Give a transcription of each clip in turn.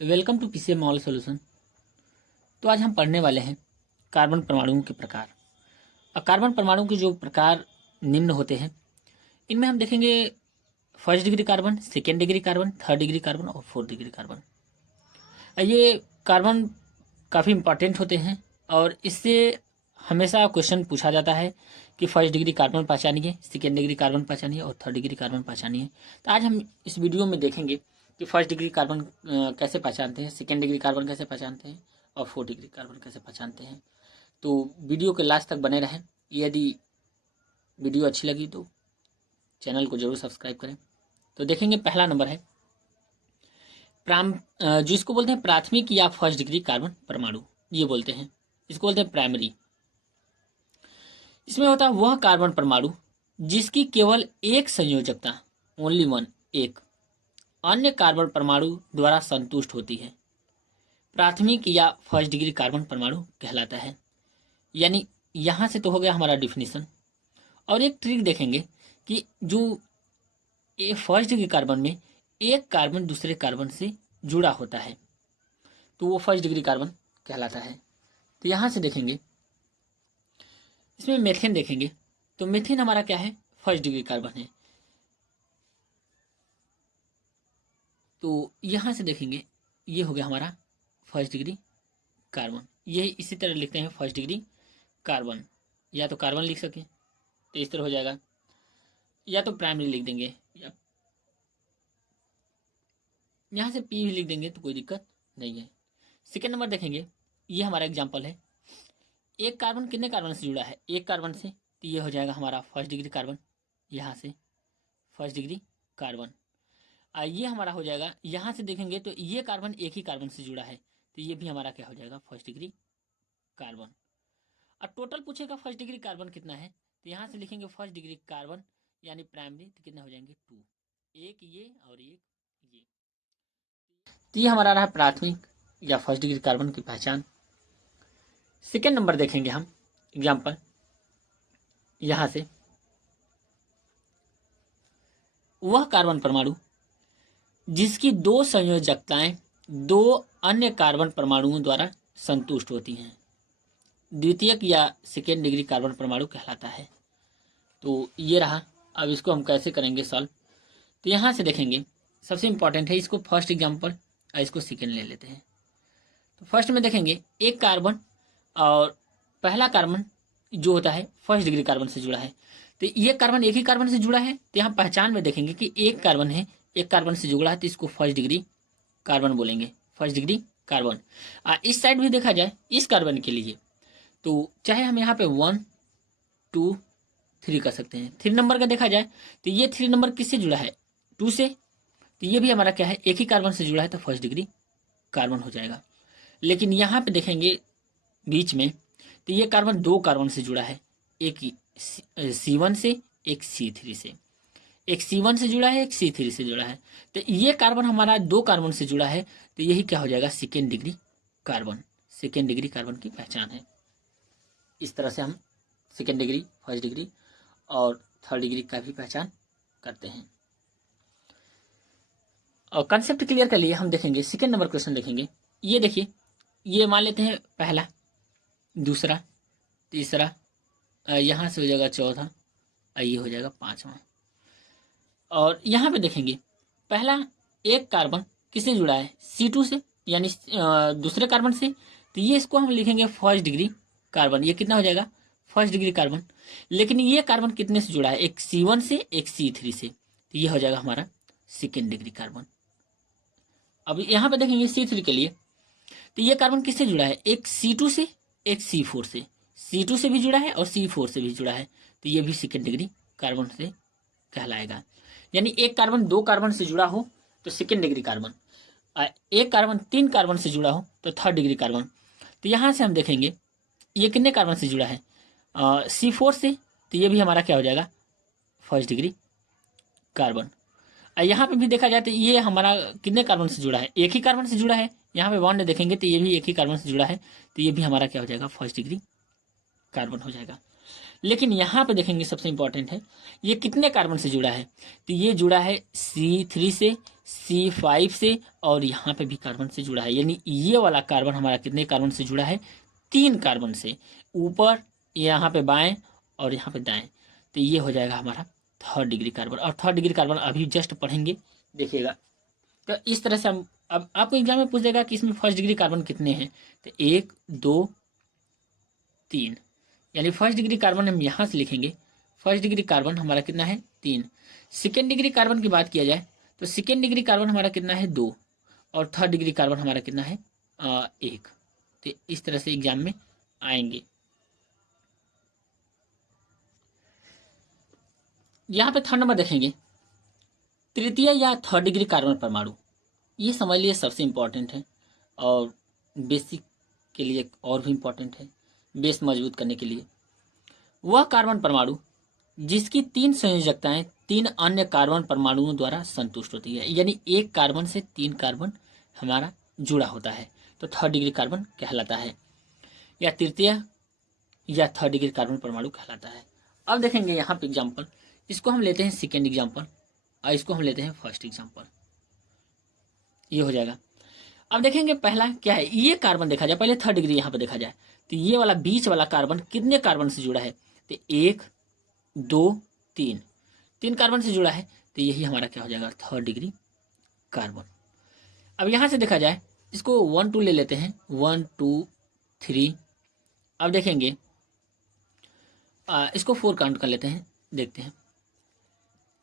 Welcome to PCM mall solution. तो आज हम पढ़ने वाले हैं कार्बन परमाणुओं के प्रकार। और कार्बन परमाणु के जो प्रकार निम्न होते हैं, इनमें हम देखेंगे first degree carbon, second degree carbon, third degree carbon और फोर्थ डिग्री कार्बन। ये कार्बन काफ़ी इंपॉर्टेंट होते हैं और इससे हमेशा क्वेश्चन पूछा जाता है कि फर्स्ट डिग्री कार्बन पहचानिए, सेकेंड डिग्री कार्बन पहचानिए और थर्ड डिग्री कार्बन पहचानिए। तो आज हम इस वीडियो में देखेंगे कि फर्स्ट डिग्री कार्बन कैसे पहचानते हैं, सेकेंड डिग्री कार्बन कैसे पहचानते हैं और फोर्थ डिग्री कार्बन कैसे पहचानते हैं। तो वीडियो के लास्ट तक बने रहें। यदि वीडियो अच्छी लगी तो चैनल को जरूर सब्सक्राइब करें। तो देखेंगे पहला नंबर है जिसको बोलते हैं प्राथमिक या फर्स्ट डिग्री कार्बन परमाणु, ये बोलते हैं, इसको बोलते हैं प्राइमरी। इसमें होता है वह कार्बन परमाणु जिसकी केवल एक संयोजकता, ओनली वन, एक अन्य कार्बन परमाणु द्वारा संतुष्ट होती है, प्राथमिक या फर्स्ट डिग्री कार्बन परमाणु कहलाता है। यानी यहां से तो हो गया हमारा डिफिनीशन। और एक ट्रिक देखेंगे कि जो ये फर्स्ट डिग्री कार्बन में एक कार्बन दूसरे कार्बन से जुड़ा होता है तो वो फर्स्ट डिग्री कार्बन कहलाता है। तो यहां से देखेंगे, इसमें मेथेन देखेंगे तो मेथेन हमारा क्या है, फर्स्ट डिग्री कार्बन है। तो यहां से देखेंगे ये हो गया हमारा फर्स्ट डिग्री कार्बन। ये इसी तरह लिखते हैं फर्स्ट डिग्री कार्बन, या तो कार्बन लिख सके तो इस तरह हो जाएगा, या तो प्राइमरी लिख देंगे, या यहाँ से पी भी लिख देंगे तो कोई दिक्कत नहीं है। सेकेंड नंबर देखेंगे, ये हमारा एग्जाम्पल है। एक कार्बन कितने कार्बन से जुड़ा है, एक कार्बन से, तो ये हो जाएगा हमारा फर्स्ट डिग्री कार्बन। यहाँ से फर्स्ट डिग्री कार्बन। ये हमारा हो जाएगा, यहाँ से देखेंगे तो ये कार्बन एक ही कार्बन से जुड़ा है तो ये भी हमारा क्या हो जाएगा, फर्स्ट डिग्री कार्बन। और टोटल पूछेगा फर्स्ट डिग्री कार्बन कितना है, तो यहाँ से लिखेंगे फर्स्ट डिग्री कार्बन यानी प्राइमरी, तो कितना हो जाएंगे, 2, एक ये और एक ये। तो ये हमारा रहा प्राथमिक या फर्स्ट डिग्री कार्बन की पहचान। सेकेंड नंबर देखेंगे हम एग्जाम्पल, यहां से वह कार्बन परमाणु जिसकी दो संयोजकताएं दो अन्य कार्बन परमाणुओं द्वारा संतुष्ट होती हैं, द्वितीयक या सेकेंड डिग्री कार्बन परमाणु कहलाता है। तो ये रहा। अब इसको हम कैसे करेंगे सॉल्व, तो यहाँ से देखेंगे सबसे इंपॉर्टेंट है, इसको फर्स्ट एग्जाम्पल और इसको सेकेंड ले लेते हैं। तो फर्स्ट में देखेंगे एक कार्बन और पहला कार्बन जो होता है फर्स्ट डिग्री कार्बन से जुड़ा है, तो ये कार्बन एक ही कार्बन से जुड़ा है। तो यहाँ पहचान में देखेंगे कि एक कार्बन है, एक कार्बन से जुड़ा है, तो इसको फर्स्ट डिग्री कार्बन बोलेंगे, फर्स्ट डिग्री कार्बन। इस साइड भी देखा जाए इस कार्बन के लिए तो चाहे हम यहाँ पे 1 2 3 कर सकते हैं। 3 नंबर का देखा जाए तो ये 3 नंबर किससे जुड़ा है, 2 से, तो ये भी हमारा क्या है, एक ही कार्बन से जुड़ा है तो फर्स्ट डिग्री कार्बन हो जाएगा। लेकिन यहाँ पे देखेंगे बीच में तो ये कार्बन दो कार्बन से जुड़ा है, एक C1 से एक C3 से, एक C1 से जुड़ा है एक C3 से जुड़ा है। तो ये कार्बन हमारा दो कार्बन से जुड़ा है तो यही क्या हो जाएगा, second degree carbon. Second degree carbon की पहचान है। इस तरह से हम सेकेंड डिग्री, फर्स्ट डिग्री और थर्ड डिग्री का भी पहचान करते हैं। और कंसेप्ट क्लियर कर लिए हम देखेंगे सेकेंड नंबर क्वेश्चन देखेंगे। ये देखिए, ये मान लेते हैं पहला, दूसरा, तीसरा, यहाँ से हो जाएगा चौथा, ये हो जाएगा पांचवा। और यहाँ पे देखेंगे पहला एक कार्बन किससे जुड़ा है, C2 से, यानी दूसरे कार्बन से, तो ये इसको हम लिखेंगे फर्स्ट डिग्री कार्बन। ये कितना हो जाएगा, फर्स्ट डिग्री कार्बन। लेकिन ये कार्बन कितने से जुड़ा है, एक C1 से एक C3 से, तो ये हो जाएगा हमारा सेकेंड डिग्री कार्बन। अब यहाँ पे देखेंगे C3 के लिए, तो ये कार्बन किससे जुड़ा है, एक C2 से एक C4 से, C2 से भी जुड़ा है और C4 से भी जुड़ा है, तो ये भी सेकेंड डिग्री कार्बन से कहलाएगा। यानी एक कार्बन दो कार्बन से जुड़ा हो तो सेकेंड डिग्री कार्बन, एक कार्बन तीन कार्बन से जुड़ा हो तो थर्ड डिग्री कार्बन। तो यहाँ से हम देखेंगे ये कितने कार्बन से जुड़ा है, C4 से, तो ये भी हमारा क्या हो जाएगा, फर्स्ट डिग्री कार्बन। यहाँ पे भी देखा जाए तो ये हमारा कितने कार्बन से जुड़ा है, एक ही कार्बन से जुड़ा है। यहाँ पे बॉन्ड देखेंगे तो ये भी एक ही कार्बन से जुड़ा है, तो ये भी हमारा क्या हो जाएगा, फर्स्ट डिग्री कार्बन हो जाएगा। लेकिन यहाँ पे देखेंगे सबसे इंपॉर्टेंट है, ये कितने कार्बन से जुड़ा है, तो ये जुड़ा है C3 से, C5 से और यहाँ पे भी कार्बन से जुड़ा है, यानी ये वाला कार्बन हमारा कितने कार्बन से जुड़ा है, 3 कार्बन से, ऊपर यहाँ पे बाएं और यहाँ पे दाएं। तो ये हो जाएगा हमारा 3rd डिग्री कार्बन। और 3rd डिग्री कार्बन अभी जस्ट पढ़ेंगे, देखिएगा। तो इस तरह से हम, अब आपको एग्जाम में पूछ देगा कि इसमें 1st डिग्री कार्बन कितने हैं, तो 1 2 3, यानी 1st डिग्री कार्बन हम यहाँ से लिखेंगे। 1st डिग्री कार्बन हमारा कितना है, 3। 2nd डिग्री कार्बन की बात किया जाए तो 2nd डिग्री कार्बन हमारा कितना है, 2, और 3rd डिग्री कार्बन हमारा कितना है, 1। तो इस तरह से एग्जाम में आएंगे। यहाँ पे 3rd नंबर देखेंगे, तृतीय या 3rd डिग्री कार्बन परमाणु। ये समझ लिए सबसे इम्पोर्टेंट है और बेसिक के लिए और भी इम्पोर्टेंट है, बेस मजबूत करने के लिए। वह कार्बन परमाणु जिसकी 3 संयोजकताएं 3 अन्य कार्बन परमाणुओं द्वारा संतुष्ट होती है, यानी एक कार्बन से 3 कार्बन हमारा जुड़ा होता है, तो 3rd डिग्री कार्बन कहलाता है, या तृतीय या 3rd डिग्री कार्बन परमाणु कहलाता है। अब देखेंगे यहाँ पे एग्जाम्पल, इसको हम लेते हैं 2nd एग्जाम्पल और इसको हम लेते हैं 1st एग्जाम्पल। ये हो जाएगा। अब देखेंगे पहला क्या है, ये कार्बन देखा जाए, पहले 3rd डिग्री यहाँ पे देखा जाए तो ये वाला बीच वाला कार्बन कितने कार्बन से जुड़ा है, तो 1 2 3 कार्बन से जुड़ा है, तो यही हमारा क्या हो जाएगा, 3rd डिग्री कार्बन। अब यहाँ से देखा जाए, इसको 1 2 ले लेते हैं, 1 2 3। अब देखेंगे इसको 4 काउंट कर लेते हैं, देखते हैं।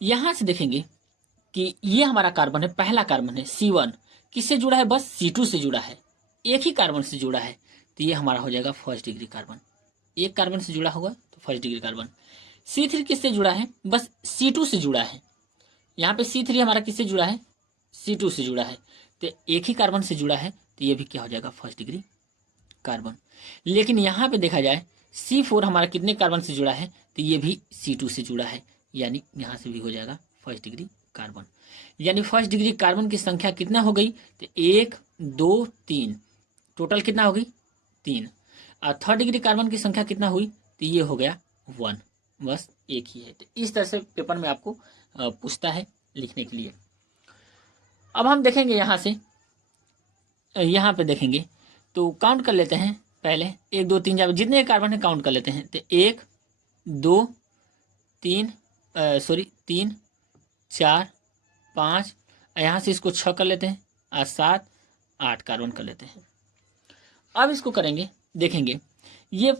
यहाँ से देखेंगे कि ये हमारा कार्बन है, पहला कार्बन है C1, किससे जुड़ा है, बस C2 से जुड़ा है, एक ही कार्बन से जुड़ा है, तो ये हमारा हो जाएगा 1st डिग्री कार्बन। एक कार्बन से जुड़ा होगा तो 1st डिग्री कार्बन। C3 किससे जुड़ा है, बस C2 से जुड़ा है, यहाँ पे C3 हमारा किससे जुड़ा है, C2 से जुड़ा है, तो एक ही कार्बन से जुड़ा है, तो ये भी क्या हो जाएगा, 1st डिग्री कार्बन। लेकिन यहाँ पे देखा जाए C4 हमारा कितने कार्बन से जुड़ा है, तो ये भी C2 से जुड़ा है, यानी यहाँ से भी हो जाएगा 1st डिग्री कार्बन। यानी 1st डिग्री कार्बन की संख्या कितना हो गई, तो 1 2 3, टोटल कितना हो गई, 3। और 3rd डिग्री कार्बन की संख्या कितना हुई, तो ये हो गया 1, बस एक ही है। तो इस तरह से पेपर में आपको पूछता है लिखने के लिए। अब हम देखेंगे यहाँ से, यहाँ पे देखेंगे तो काउंट कर लेते हैं, पहले 1 2 3 जब जितने कार्बन है काउंट कर लेते हैं, तो 1 2 3 3 4 5, यहाँ से इसको 6 कर लेते हैं और 7 8 कार्बन कर लेते हैं। अब इसको करेंगे, देखेंगे ये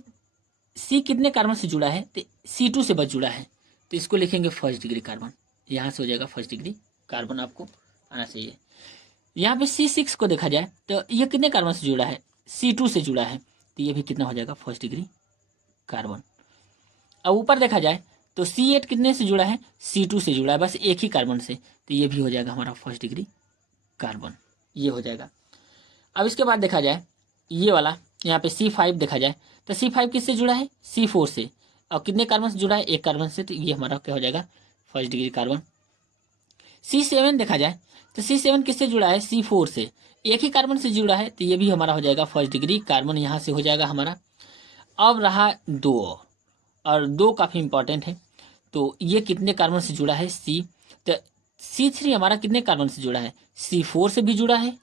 C कितने कार्बन से जुड़ा है, तो C2 से बस जुड़ा है, तो इसको लिखेंगे 1st डिग्री कार्बन, यहाँ से हो जाएगा 1st डिग्री कार्बन, आपको आना चाहिए। यहाँ पे C6 को देखा जाए तो ये कितने कार्बन से जुड़ा है, C2 से जुड़ा है, तो ये भी कितना हो जाएगा, 1st डिग्री कार्बन। अब ऊपर देखा जाए तो C8 कितने से जुड़ा है, C2 से जुड़ा है, बस एक ही कार्बन से, तो ये भी हो जाएगा हमारा 1st डिग्री कार्बन, ये हो जाएगा। अब इसके बाद देखा जाए ये वाला, यहाँ पे C5 देखा जाए तो C5 किससे जुड़ा है, C4 से, और कितने कार्बन से जुड़ा है, एक कार्बन से, तो ये हमारा क्या हो जाएगा, 1st डिग्री कार्बन। C7 देखा जाए तो C7 किससे जुड़ा है, C4 से, एक ही कार्बन से जुड़ा है, तो ये भी हमारा हो जाएगा 1st डिग्री कार्बन, यहाँ से हो जाएगा हमारा। अब रहा 2, और 2 काफ़ी इंपॉर्टेंट है, तो ये कितने कार्बन से जुड़ा है, तो C3 हमारा कितने कार्बन से जुड़ा है, C4 से भी जुड़ा है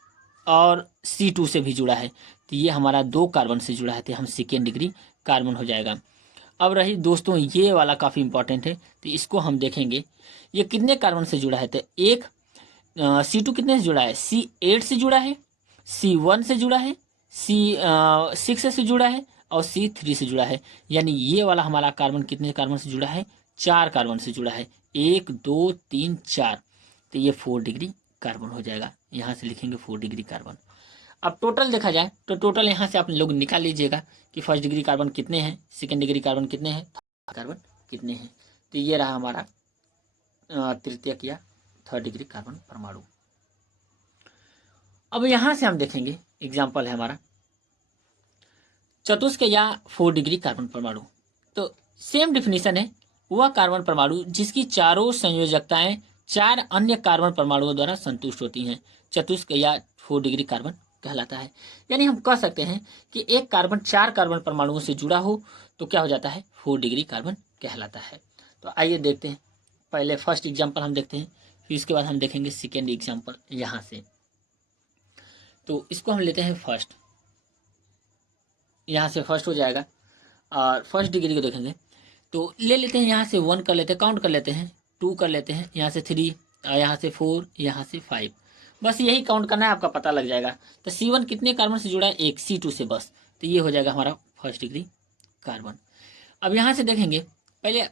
और C2 से भी जुड़ा है, तो ये हमारा 2 कार्बन से जुड़ा है, तो हम 2nd डिग्री कार्बन हो जाएगा। अब रही दोस्तों ये वाला काफ़ी इंपॉर्टेंट है, तो इसको हम देखेंगे ये कितने कार्बन से जुड़ा है, तो एक C2 कितने से जुड़ा है, C8 से जुड़ा है, C1 से जुड़ा है, C6 से जुड़ा है और C3 से जुड़ा है, यानी ये वाला हमारा कार्बन कितने कार्बन से जुड़ा है, 4 कार्बन से जुड़ा है, 1 2 3 4, तो ये 4 डिग्री कार्बन हो जाएगा, यहाँ से लिखेंगे 4 डिग्री कार्बन। अब टोटल देखा जाए तो टोटल यहाँ से आप लोग निकाल लीजिएगा कि 1st डिग्री कार्बन कितने हैं, 2nd डिग्री कार्बन कितने हैं, कार्बन कितने हैं, तो ये रहा हमारा तृतीयक या 3rd डिग्री कार्बन परमाणु। अब यहाँ से हम देखेंगे एग्जाम्पल है हमारा चतुष्क या 4 डिग्री कार्बन परमाणु। तो सेम डिफिनीशन है, वह कार्बन परमाणु जिसकी चारों संयोजकताएं 4 अन्य कार्बन परमाणुओं द्वारा संतुष्ट होती हैं, चतुष्क या 4 डिग्री कार्बन कहलाता है। यानी हम कह सकते हैं कि एक कार्बन 4 कार्बन परमाणुओं से जुड़ा हो तो क्या हो जाता है, 4 डिग्री कार्बन कहलाता है। तो आइए देखते हैं, पहले 1st एग्जाम्पल हम देखते हैं, फिर उसके बाद हम देखेंगे सेकेंड एग्जाम्पल यहाँ से। तो इसको हम लेते हैं फर्स्ट, यहाँ से फर्स्ट हो जाएगा और फर्स्ट डिग्री को देखेंगे तो ले लेते हैं यहाँ से 1 कर लेते हैं, काउंट कर लेते हैं, 2 कर लेते हैं, यहाँ से 3, यहाँ से 4, यहाँ से 5, बस यही काउंट करना है, आपका पता लग जाएगा। तो C1 कितने कार्बन से जुड़ा है, एक, C2 से बस, तो ये हो जाएगा हमारा फर्स्ट डिग्री कार्बन। अब यहाँ से देखेंगे, पहले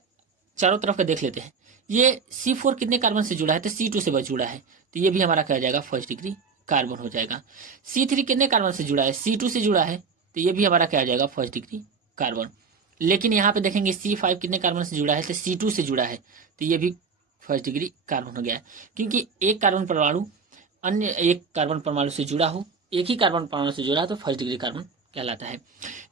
चारों तरफ का देख लेते हैं, ये C4 कितने कार्बन से जुड़ा है, तो C2 से बस जुड़ा है, तो ये भी हमारा क्या हो जाएगा, फर्स्ट डिग्री कार्बन हो जाएगा। C3 कितने कार्बन से जुड़ा है, C2 से जुड़ा है, तो ये भी हमारा क्या हो जाएगा, फर्स्ट डिग्री कार्बन। लेकिन यहाँ पे देखेंगे C5 कितने कार्बन से जुड़ा है, तो C2 से जुड़ा है, तो ये भी फर्स्ट डिग्री कार्बन हो गया है। क्योंकि एक कार्बन परमाणु अन्य एक कार्बन परमाणु से जुड़ा हो, एक ही कार्बन परमाणु से जुड़ा है, तो फर्स्ट डिग्री कार्बन कहलाता है।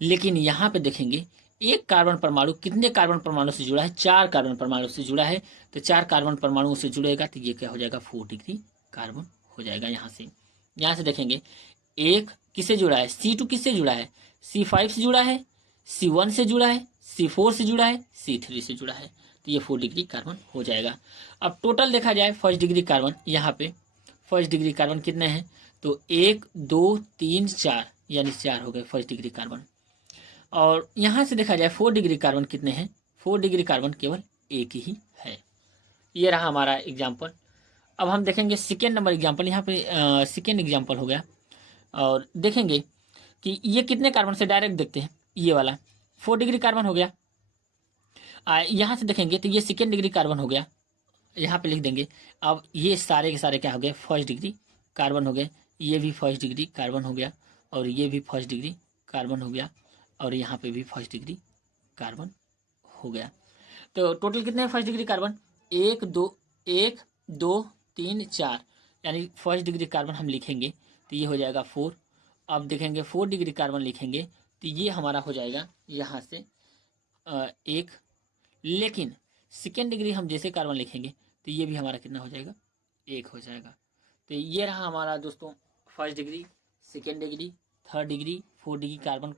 लेकिन यहाँ पे देखेंगे एक कार्बन परमाणु कितने कार्बन परमाणु से जुड़ा है, 4 कार्बन परमाणु से जुड़ा है, तो 4 कार्बन परमाणुओं से जुड़ेगा, तो ये क्या हो जाएगा, 4 डिग्री कार्बन हो जाएगा। यहाँ से देखेंगे एक किससे जुड़ा है, C2 किससे जुड़ा है, C5 से जुड़ा है, C1 से जुड़ा है, C4 से जुड़ा है, C3 से जुड़ा है, तो ये 4 डिग्री कार्बन हो जाएगा। अब टोटल देखा जाए फर्स्ट डिग्री कार्बन, यहाँ पे फर्स्ट डिग्री कार्बन कितने हैं, तो 1 2 3 4, यानी 4 हो गए फर्स्ट डिग्री कार्बन। और यहाँ से देखा जाए 4 डिग्री कार्बन कितने हैं, 4 डिग्री कार्बन केवल एक ही है। ये रहा हमारा एग्जाम्पल। अब हम देखेंगे सेकेंड नंबर एग्जाम्पल, यहाँ पे सेकेंड एग्जाम्पल हो गया, और देखेंगे कि ये कितने कार्बन से, डायरेक्ट देखते हैं, ये वाला 4 डिग्री कार्बन हो गया। यहाँ से देखेंगे तो ये सेकेंड डिग्री कार्बन हो गया, यहाँ पे लिख देंगे। अब ये सारे के सारे क्या हो गए, फर्स्ट डिग्री कार्बन हो गए, ये भी फर्स्ट डिग्री कार्बन हो गया, और ये भी फर्स्ट डिग्री कार्बन हो गया, और यहाँ पे भी फर्स्ट डिग्री कार्बन हो गया। तो टोटल कितने हैं फर्स्ट डिग्री कार्बन, 1 2 3 4, यानी फर्स्ट डिग्री कार्बन हम लिखेंगे तो ये हो जाएगा 4। अब देखेंगे 4 डिग्री कार्बन लिखेंगे तो ये हमारा हो जाएगा यहाँ से 1। लेकिन सेकेंड डिग्री हम जैसे कार्बन लिखेंगे तो ये भी हमारा कितना हो जाएगा, 1 हो जाएगा। तो ये रहा हमारा दोस्तों first degree, second degree, third degree, 4 degree carbon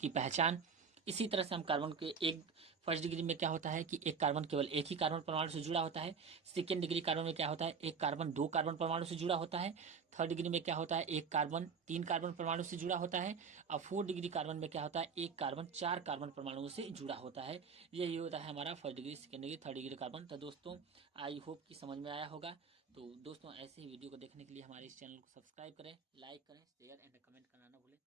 की पहचान। इसी तरह से हम कार्बन के एक फर्स्ट डिग्री में क्या होता है कि एक कार्बन केवल एक ही कार्बन परमाणु से जुड़ा होता है। सेकेंड डिग्री कार्बन में क्या होता है, एक कार्बन 2 कार्बन परमाणु से जुड़ा होता है। थर्ड डिग्री में क्या होता है, एक कार्बन 3 कार्बन परमाणु से जुड़ा होता है। और 4 डिग्री कार्बन में क्या होता है, एक कार्बन 4 कार्बन परमाणुओं से जुड़ा होता है। यही होता है हमारा first degree, second degree, third degree carbon. तो दोस्तों आई होप कि समझ में आया होगा। तो दोस्तों ऐसे ही वीडियो को देखने के लिए हमारे इस चैनल को सब्सक्राइब करें, लाइक करें, शेयर एंड कमेंट करना ना भूलें।